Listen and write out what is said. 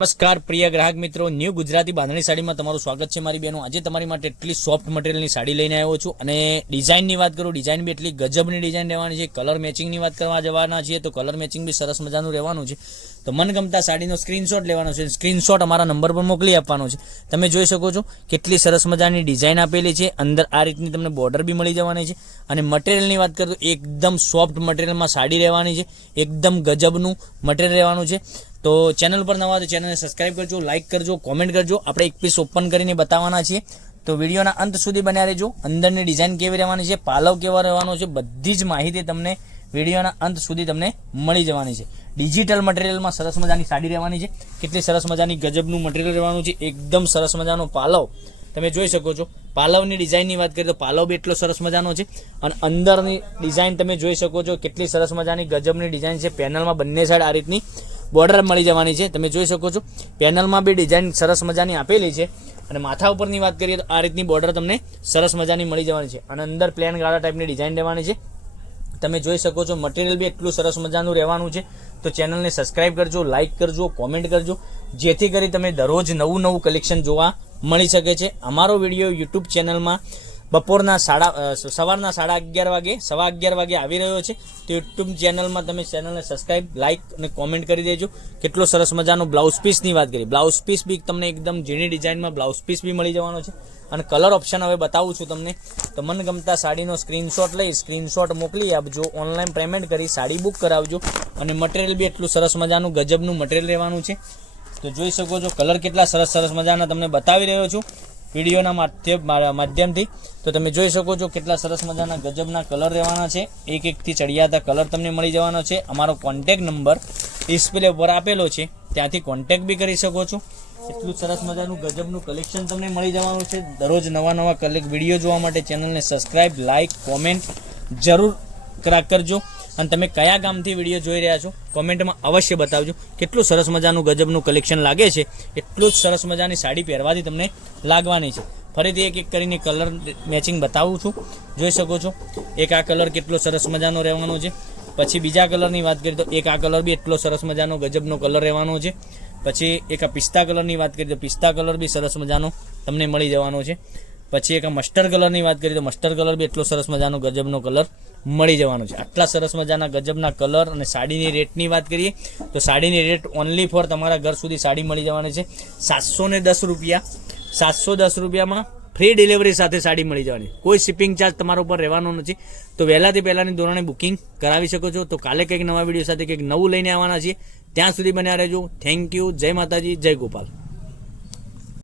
નમસ્કાર, પ્રિય ગ્રાહક મિત્રો. ન્યૂ ગુજરાતી બાંધણી સાડીમાં તમારું સ્વાગત છે મારી બહેનો આજે તમારી માટે એટલી સોફ્ટ મટીરિયલની સાડી લઈને આવ્યો છું અને ડિઝાઇનની વાત કરું ડિઝાઇન બી એટલી ગજબની ડિઝાઇન રહેવાની છે. કલર મેચિંગની વાત કરવા જવાના છીએ, તો કલર મેચિંગ બી સરસ મજાનું રહેવાનું છે. તો મનગમતા સાડીનો સ્ક્રીનશોટ લેવાનો છે. સ્ક્રીનશોટ અમારા નંબર પર મોકલી આપવાનો છે. તમે જોઈ શકો છો, કેટલી સરસ મજાની ડિઝાઇન આપેલી છે. અંદર આ રીતની તમને બોર્ડર બી મળી જવાની છે. અને મટીરિયલની વાત કરું, તો એકદમ સોફ્ટ મટીરિયલમાં સાડી રહેવાની છે. એકદમ ગજબનું મટીરિયલ રહેવાનું છે. તો ચેનલ પર નવા તો ચેનલને સબસ્ક્રાઈબ કરજો લાઇક કરજો કોમેન્ટ કરજો. આપણે એક પીસ ઓપન કરીને બતાવવાના છીએ. તો વિડીયોના અંત સુધી બન્યા રહેજો. અંદરની ડિઝાઇન કેવી રહેવાની છે, પાલવ કેવા રહેવાનો છે, બધી જ માહિતી તમને વિડીયોના અંત સુધી તમને મળી જવાની છે. ડિજિટલ મટીરિયલમાં સરસ મજાની સાડી રહેવાની છે. કેટલી સરસ મજાની ગજબનું મટીરિયલ રહેવાનું છે. એકદમ સરસ મજાનો પાલવ. તમે જોઈ શકો છો, પાલવની ડિઝાઇનની વાત કરીએ તો પાલવ બી એટલો સરસ મજાનો છે. અને અંદરની ડિઝાઇન તમે જોઈ શકો છો, કેટલી સરસ મજાની ગજબની ડિઝાઇન છે. પેનલમાં બંને સાઈડ આ રીતની બોર્ડર મળી જવાની છે. તમે જોઈ શકો છો, પેનલમાં બી ડિઝાઇન સરસ મજાની આપેલી છે. અને માથા ઉપરની વાત કરીએ તો આ રીતની બોર્ડર તમને સરસ મજાની મળી જવાની છે. અને અંદર પ્લેન ગાળા ટાઈપની ડિઝાઇન રહેવાની છે. તમે જોઈ શકો છો મટીરિયલ બી એટલું સરસ મજાનું રહેવાનું છે. તો ચેનલને સબસ્ક્રાઇબ કરજો લાઇક કરજો કોમેન્ટ કરજો. જેથી કરી તમે દરરોજ નવું નવું કલેક્શન જોવા મળી શકે છે. અમારો વીડિયો યુટ્યુબ ચેનલમાં બપોરના સાડા સવારના સાડા અગિયાર વાગે, સવા અગિયાર વાગે આવી રહ્યો છે તો યુટ્યુબ ચેનલમાં તમે ચેનલને સબસ્ક્રાઇબ લાઇક અને કોમેન્ટ કરી દેજો. કેટલો સરસ મજાનો બ્લાઉઝ પીસની વાત કરી. બ્લાઉઝ પીસ બી તમને એકદમ ઝીણી ડિઝાઇનમાં બ્લાઉઝ પીસ બી મળી જવાનો છે. અને કલર ઓપ્શન હવે બતાવું છું તમને. તો મનગમતા સાડીનો સ્ક્રીનશોટ લઈ સ્ક્રીનશોટ મોકલી આપજો ઓનલાઈન પેમેન્ટ કરી સાડી બુક કરાવજો. અને મટીરિયલ બી એટલું સરસ મજાનું, ગજબનું મટીરિયલ રહેવાનું છે. તો જોઈ શકો છો કલર કેટલા સરસ સરસ મજાના તમને બતાવી રહ્યો છું. વિડીયોના માધ્યમ માધ્યમથી. તો તમે જોઈ શકો છો કેટલા સરસ મજાના ગજબના કલર રહેવાના છે. એક એકથી ચડિયાતા કલર તમને મળી જવાનો છે. અમારો કોન્ટેક નંબર ડિસ્પ્લે ઉપર આપેલો છે. ત્યાંથી કોન્ટેક બી કરી શકો છો. એટલું સરસ મજાનું ગજબનું કલેક્શન તમને મળી જવાનું છે. દરરોજ નવા નવા કલેક, વીડિયો જોવા માટે ચેનલને સબસ્ક્રાઇબ, લાઇક, કોમેન્ટ જરૂર કરા, કરજો. અને તમે કયા ગામથી વીડિયો જોઈ રહ્યા છો? કોમેન્ટમાં અવશ્ય બતાવજો. કેટલું સરસ મજાનું ગજબનું કલેક્શન લાગે છે. એટલું જ સરસ મજાની સાડી પહેરવાથી તમને લાગવાની છે. ફરીથી એક એક કરીને કલર મેચિંગ બતાવું છું. જોઈ શકો છો, એક આ કલર કેટલો સરસ મજાનો રહેવાનો છે. પછી બીજા કલરની વાત કરીએ તો એક આ કલર બી એટલો સરસ મજાનો ગજબનો કલર રહેવાનો છે. પછી એક આ પિસ્તા કલરની વાત કરીએ તો પિસ્તા કલર બી સરસ મજાનો તમને મળી જવાનો છે. પછી એક મસ્ટર કલરની વાત કરીએ તો મસ્ટર કલર બી એટલો સરસ મજાનો ગજબનો કલર મળી જવાનો છે. આટલા સરસ મજાના ગજબના કલર અને સાડીની રેટની વાત કરીએ તો સાડીની રેટ ઓનલી ફોર તમારા ઘર સુધી સાડી મળી જવાની છે. સાતસો ને દસ રૂપિયા. સાતસો દસ રૂપિયામાં ફ્રી ડિલિવરી સાથે સાડી મળી જવાની. કોઈ શિપિંગ ચાર્જ તમારા ઉપર રહેવાનો નથી. તો વહેલાથી પહેલાંની ધોરણે બુકિંગ કરાવી શકો છો. તો કાલે કંઈક નવા વીડિયો સાથે કંઈક નવું લઈને આવવાના છીએ. ત્યાં સુધી બન્યા રહેજો. થેન્ક યુ જય માતાજી. જય ગોપાલ.